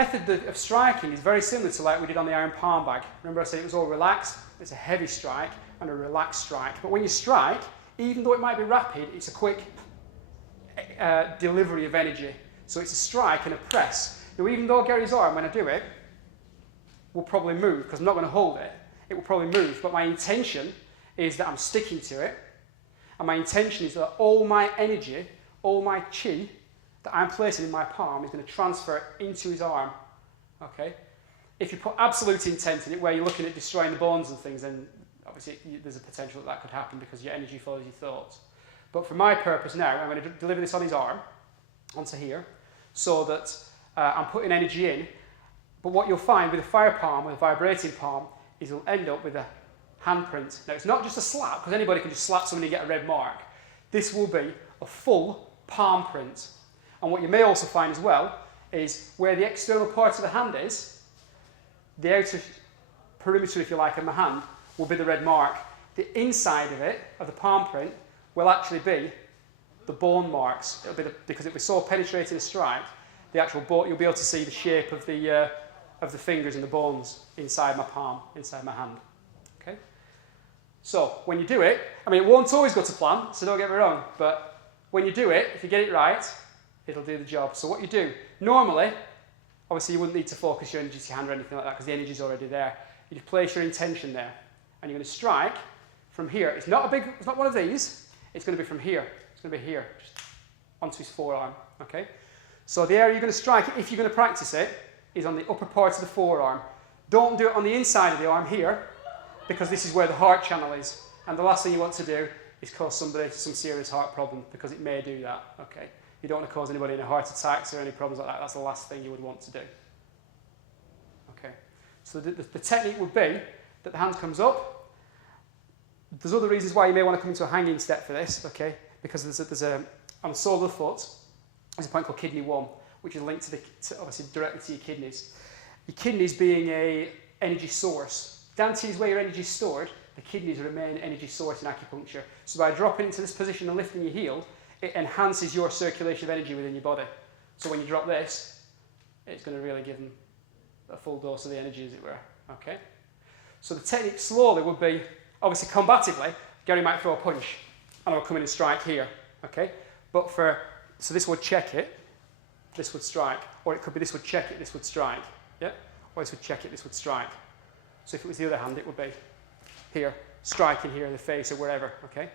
method of striking is very similar to like we did on the iron palm bag. Remember I said it was all relaxed? It's a heavy strike and a relaxed strike. But when you strike, even though it might be rapid, it's a quick delivery of energy. So it's a strike and a press. Now, even though Gary's arm, when I do it, will probably move, because I'm not going to hold it, it will probably move. But my intention is that I'm sticking to it. And my intention is that all my energy, all my chi that I'm placing in my palm is going to transfer into his arm. Okay? If you put absolute intent in it, where you're looking at destroying the bones and things, then obviously there's a potential that could happen because your energy follows your thoughts. But for my purpose now, I'm going to deliver this on his arm, onto here, so that I'm putting energy in. But what you'll find with a fire palm, with a vibrating palm, is you'll end up with a handprint. Now, it's not just a slap, because anybody can just slap someone and get a red mark. This will be a full palm print. And what you may also find as well is where the external part of the hand is, the outer perimeter, if you like, of my hand, will be the red mark. The inside of it, of the palm print, will actually be the bone marks. It'll be because it'll be so penetrating a strike, the actual bone, you'll be able to see the shape of the fingers and the bones inside my palm, inside my hand. Okay? So when you do it, I mean, it won't always go to plan, so don't get me wrong, but when you do it, if you get it right, it'll do the job. So what you do, normally, obviously you wouldn't need to focus your energy to your hand or anything like that because the energy's already there. You just place your intention there, and you're going to strike from here. It's not one of these. It's going to be from here. It's going to be here, just onto his forearm. Okay. So the area you're going to strike, if you're going to practice it, is on the upper part of the forearm. Don't do it on the inside of the arm here, because this is where the heart channel is. And the last thing you want to do is cause somebody some serious heart problem, because it may do that. Okay. You don't want to cause anybody any heart attacks or any problems like that. That's the last thing you would want to do. Okay. So the technique would be that the hand comes up. There's other reasons why you may want to come into a hanging step for this, okay? Because on the sole of the foot, there's a point called kidney 1, which is linked obviously directly to your kidneys. Your kidneys being an energy source. Down to where your energy is stored, the kidneys are a main energy source in acupuncture. So by dropping into this position and lifting your heel, it enhances your circulation of energy within your body. So when you drop this, it's going to really give them a full dose of the energy, as it were. Okay? So the technique slowly would be, obviously combatively, Gary might throw a punch, and I'll come in and strike here. Okay? But so this would check it, this would strike. Or it could be this would check it, this would strike. Yeah? Or this would check it, this would strike. So if it was the other hand, it would be here, striking here in the face or wherever. Okay?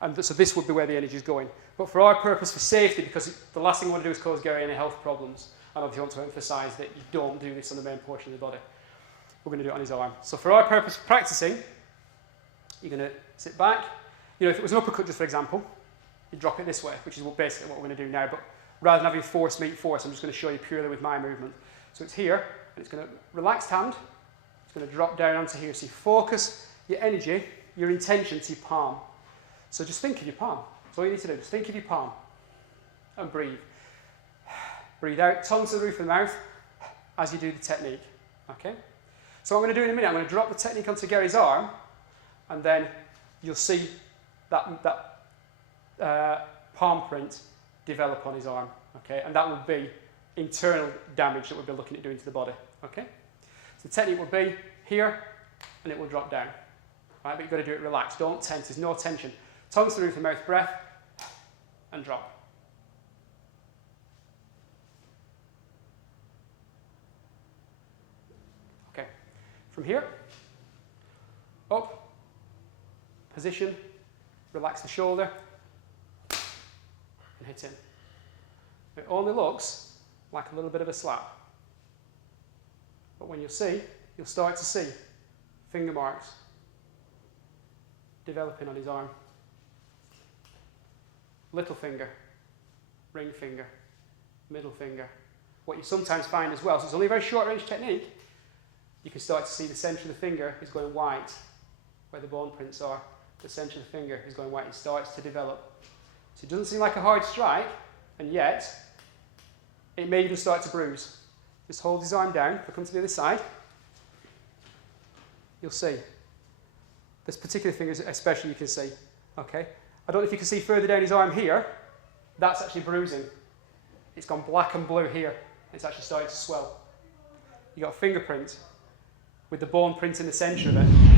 And so this would be where the energy is going. But for our purpose, for safety, because the last thing we want to do is cause Gary any health problems, and obviously want to emphasise that you don't do this on the main portion of the body. We're going to do it on his arm. So for our purpose of practicing, you're going to sit back. You know, if it was an uppercut, just for example, you drop it this way, which is basically what we're going to do now. But rather than having force meet force, I'm just going to show you purely with my movement. So it's here, and it's going to relaxed hand. It's going to drop down onto here. So you focus your energy, your intention to your palm. So just think of your palm. That's all you need to do. Just think of your palm and breathe. Breathe out, tongue to the roof of the mouth as you do the technique. Okay? So what I'm going to do in a minute, I'm going to drop the technique onto Gary's arm, and then you'll see that palm print develop on his arm. Okay? And that will be internal damage that we'll be looking at doing to the body. Okay? So the technique will be here, and it will drop down. Right? But you've got to do it relaxed. Don't tense. There's no tension. Tongue to the roof of the mouth, breath, and drop. Okay. From here, up, position, relax the shoulder, and hit in. It only looks like a little bit of a slap. But when you'll start to see finger marks developing on his arm. Little finger, ring finger, middle finger. What you sometimes find as well, so it's only a very short range technique, you can start to see the centre of the finger is going white, where the bone prints are. The centre of the finger is going white. It starts to develop. So it doesn't seem like a hard strike, and yet it may even start to bruise. Just hold his arm down. If I come to the other side, you'll see. This particular finger especially you can see. Okay? I don't know if you can see further down his arm here. That's actually bruising. It's gone black and blue here. It's actually starting to swell. you've got a fingerprint with the bone print in the centre of it.